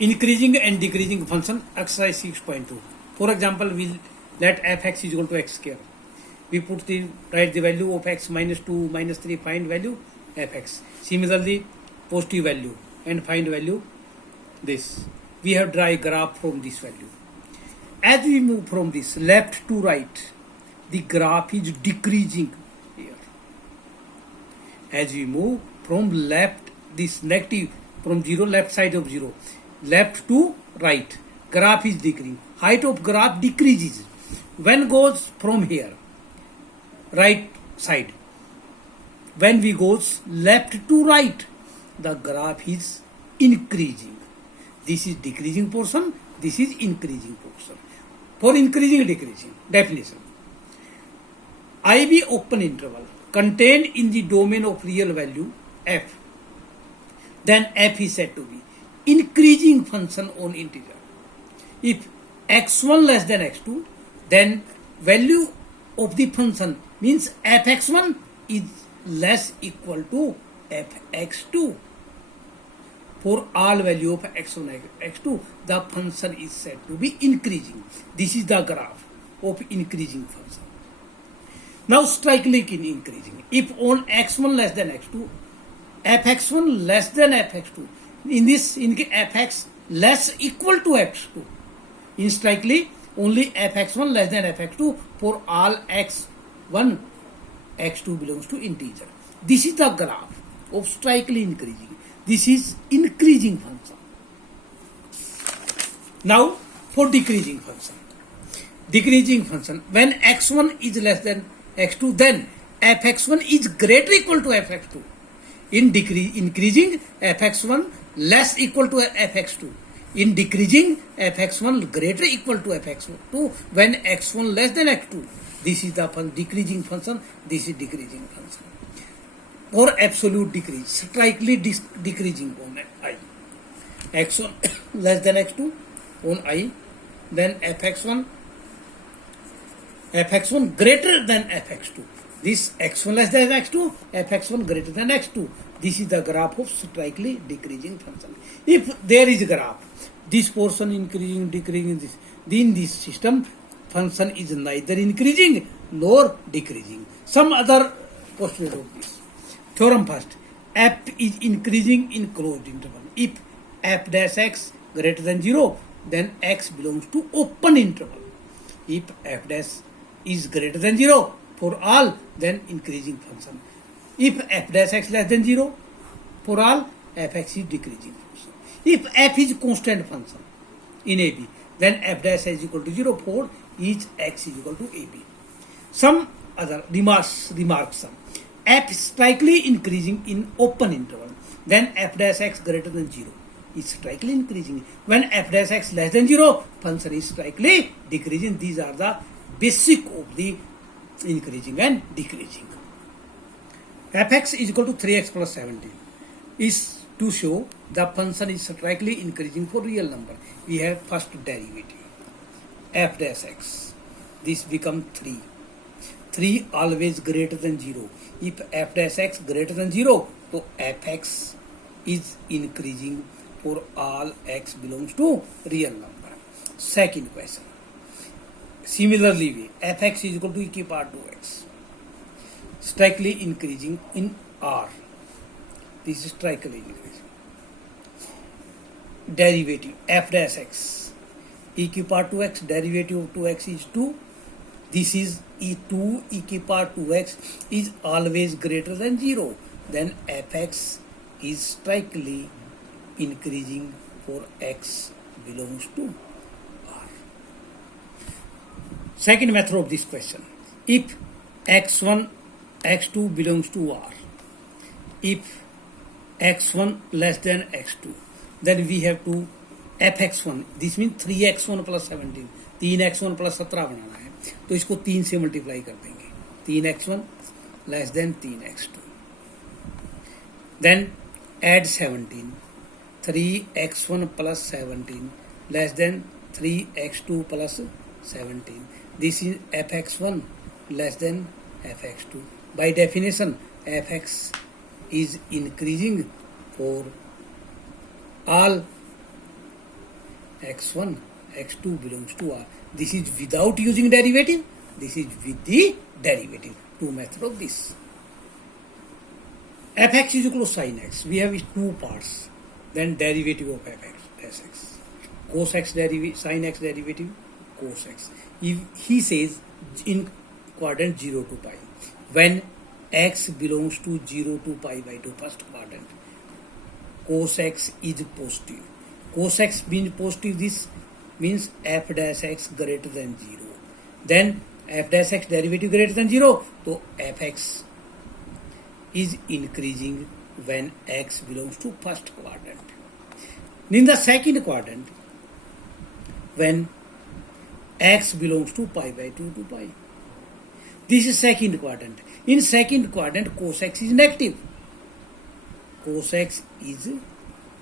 increasing and decreasing function exercise 6.2. For example, we let fx is equal to x square. We write the value of x minus 2 minus 3, find value fx. Similarly, positive value and find value this. We have draw a graph from this value. As we move from this left to right, the graph is decreasing here. As we move from left, this negative from 0, left side of 0, left to right, graph is decreasing. Height of graph decreases. When goes from here, right side, when we goes left to right, the graph is increasing. This is decreasing portion, this is increasing portion. For increasing, decreasing, definition. IB open interval contained in the domain of real value f, then f is said to be increasing function on integer. If x1 less than x2, then value of the function means fx1 is less equal to fx2. For all value of x1 x2, the function is said to be increasing. This is the graph of increasing function. Now strike link in increasing. If on x1 less than x2, fx1 less than fx2, in this in fx less equal to x2, in strictly only fx1 less than fx2 for all x1, x2 belongs to integer. This is the graph of strictly increasing. This is increasing function. Now for decreasing function. Decreasing function, when x1 is less than x2, then fx1 is greater equal to fx2. In increasing, fx1 less equal to fx2. In decreasing, fx1 greater equal to fx2 when x1 less than x2. This is the decreasing function, this is decreasing function. Or absolute decrease, strictly decreasing on I. x1 less than x2 on I, then fx1 greater than fx2. This x1 less than x2, fx1 greater than x2. This is the graph of strictly decreasing function. If there is a graph, this portion increasing, decreasing, this, in this system, function is neither increasing nor decreasing. Some other postulate of this. Theorem first. F is increasing in closed interval. If f dash x greater than 0, then x belongs to open interval. If f dash is greater than 0 for all, then increasing function. If f dash x less than 0 for all, fx is decreasing function. If f is constant function in AB, then f dash is equal to 0 for each x is equal to AB. Some other remarks some. F is strictly increasing in open interval, then f dash x greater than 0 is strictly increasing. When f dash x less than 0, function is strictly decreasing. These are the basic of the increasing and decreasing. Fx is equal to 3x plus 17 is to show the function is strictly increasing for real number. We have first derivative f dash x. This becomes 3. 3 always greater than 0. If f dash x greater than 0, so fx is increasing for all x belongs to real number. Second question. Similarly, fx is equal to e power 2x. Strictly increasing in R. This is strictly increasing. Derivative f dash x. E power 2x, derivative of 2x is 2. This is e2 e power 2x is always greater than 0. Then fx is strictly increasing for x belongs to R. Second method of this question. If x1, x2 belongs to R, if x1 less than x2, then we have to fx1, this means 3x1 plus 17, 3x1 plus 17 बनाना है, तो इसको 3 से multiply कर देंगे. 3x1 less than 3x2. Then add 17. 3x1 plus 17 less than 3x2 plus 17. This is fx1 less than fx2. By definition, fx is increasing for all x1 x2 belongs to R. This is without using derivative, this is with the derivative. Two method of this. Fx is equal to sin x. We have two parts. Then derivative of fx, sx. Cos x derivative, sin x derivative, cos x. If he says in quadrant 0 to pi, when x belongs to 0 to pi by 2, first quadrant, cos x is positive. Cos x being positive, this means f dash x greater than 0. Then f dash x derivative greater than 0, so fx is increasing when x belongs to first quadrant. In the second quadrant, when x belongs to pi by 2 to pi. This is second quadrant. In second quadrant, cos x is negative. Cos x is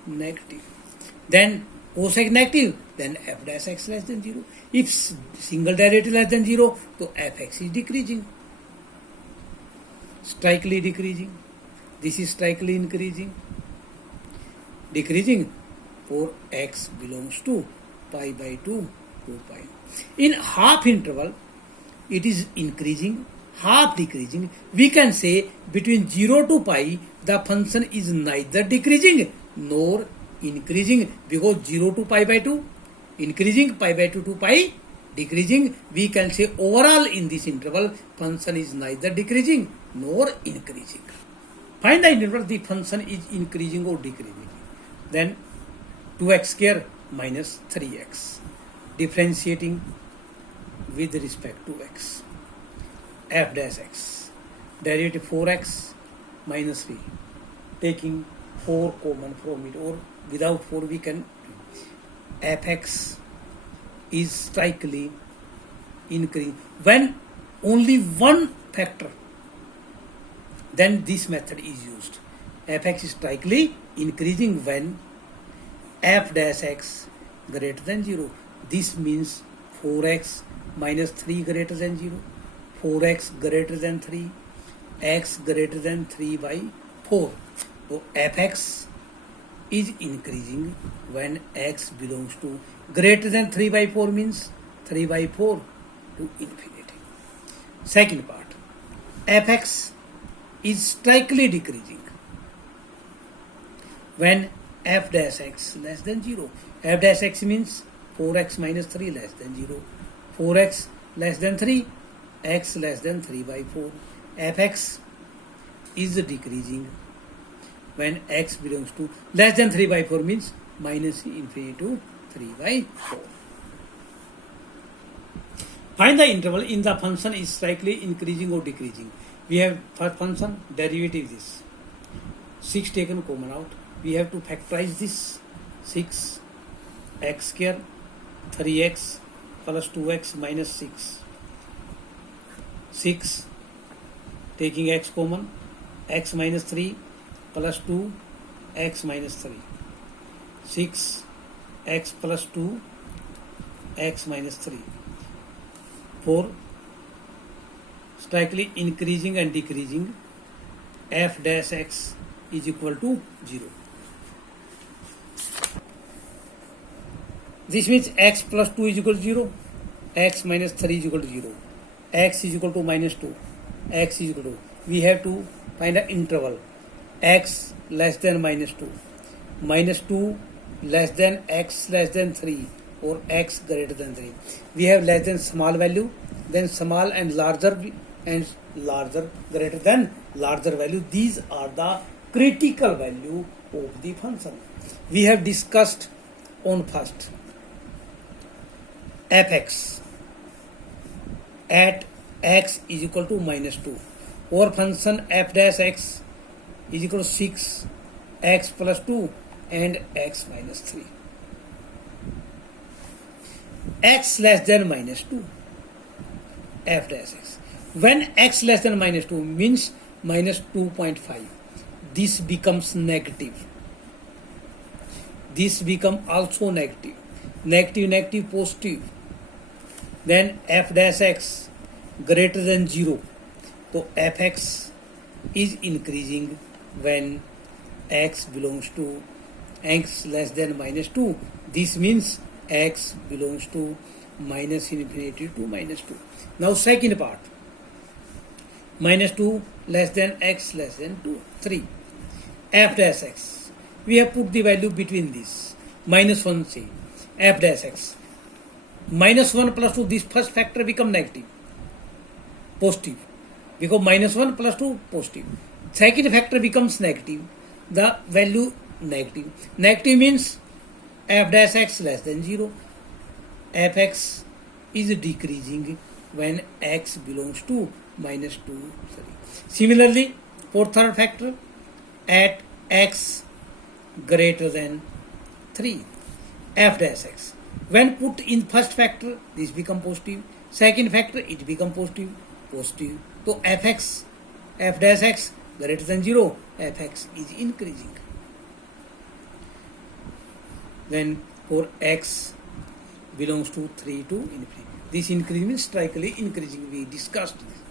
negative. Then cos x negative, then f dash x less than 0. If single derivative less than 0, so fx is decreasing. Strikely decreasing. This is strikely increasing. Decreasing for x belongs to pi by 2 to pi. In half interval, it is increasing, half decreasing. We can say between 0 to pi, the function is neither decreasing nor increasing, because 0 to pi by 2, increasing, pi by 2 to pi, decreasing. We can say overall in this interval, function is neither decreasing nor increasing. Find the interval the function is increasing or decreasing. Then 2x square minus 3x. Differentiating with respect to x. F dash x. Derivative 4x minus 3. Taking 4 common from it, or without 4 we can. Fx is strikely increasing. When only one factor, then this method is used. Fx is strikely increasing when f dash x greater than 0. This means 4x minus 3 greater than 0, 4x greater than 3, x greater than 3 by 4. So fx is increasing when x belongs to greater than 3 by 4, means 3 by 4 to infinity. Second part, fx is strikely decreasing when f dash x less than 0. F dash x means 4x minus 3 less than 0. 4x less than 3, x less than 3 by 4. Fx is decreasing when x belongs to less than 3 by 4, means minus infinity to 3 by 4. Find the interval in the function is slightly increasing or decreasing. We have first function, derivative this. 6 taken common out. We have to factorize this. 6 x square 3x plus 2x minus 6. 6 taking x common, x minus 3 plus 2 x minus 3. 6 x plus 2 x minus 3. 4 strictly increasing and decreasing. F dash x is equal to 0. This means x plus 2 is equal to 0, x minus 3 is equal to 0, x is equal to minus 2, x is equal to. We have to find an interval, x less than minus 2, minus 2 less than x less than 3, or x greater than 3. We have less than small value, then small and larger greater than larger value. These are the critical value of the function. We have discussed on first. Fx at x is equal to minus 2, or function f dash x is equal to 6 x plus 2 and x minus 3. X less than minus 2, f dash x. When x less than minus 2 means minus 2.5, this becomes negative. This become also negative. Negative, negative, positive. Then f dash x greater than 0. So fx is increasing when x belongs to x less than minus 2. This means x belongs to minus infinity to minus 2. Now second part, minus 2 less than x less than 2, 3. F dash x. We have put the value between this. Minus 1 say. F dash x. Minus 1 plus 2, this first factor become negative. Positive. Because minus 1 plus 2 positive. Second factor becomes negative. The value negative. Negative means f dash x less than 0. Fx is decreasing when x belongs to minus 2, 3. Similarly, for third factor, at x greater than 3, f dash x. When put in first factor, this become positive. Second factor, it become positive, positive. So fx, f dash x greater than 0, fx is increasing. Then for x belongs to 3 to infinity. This increase means strikingly increasing. We discussed this.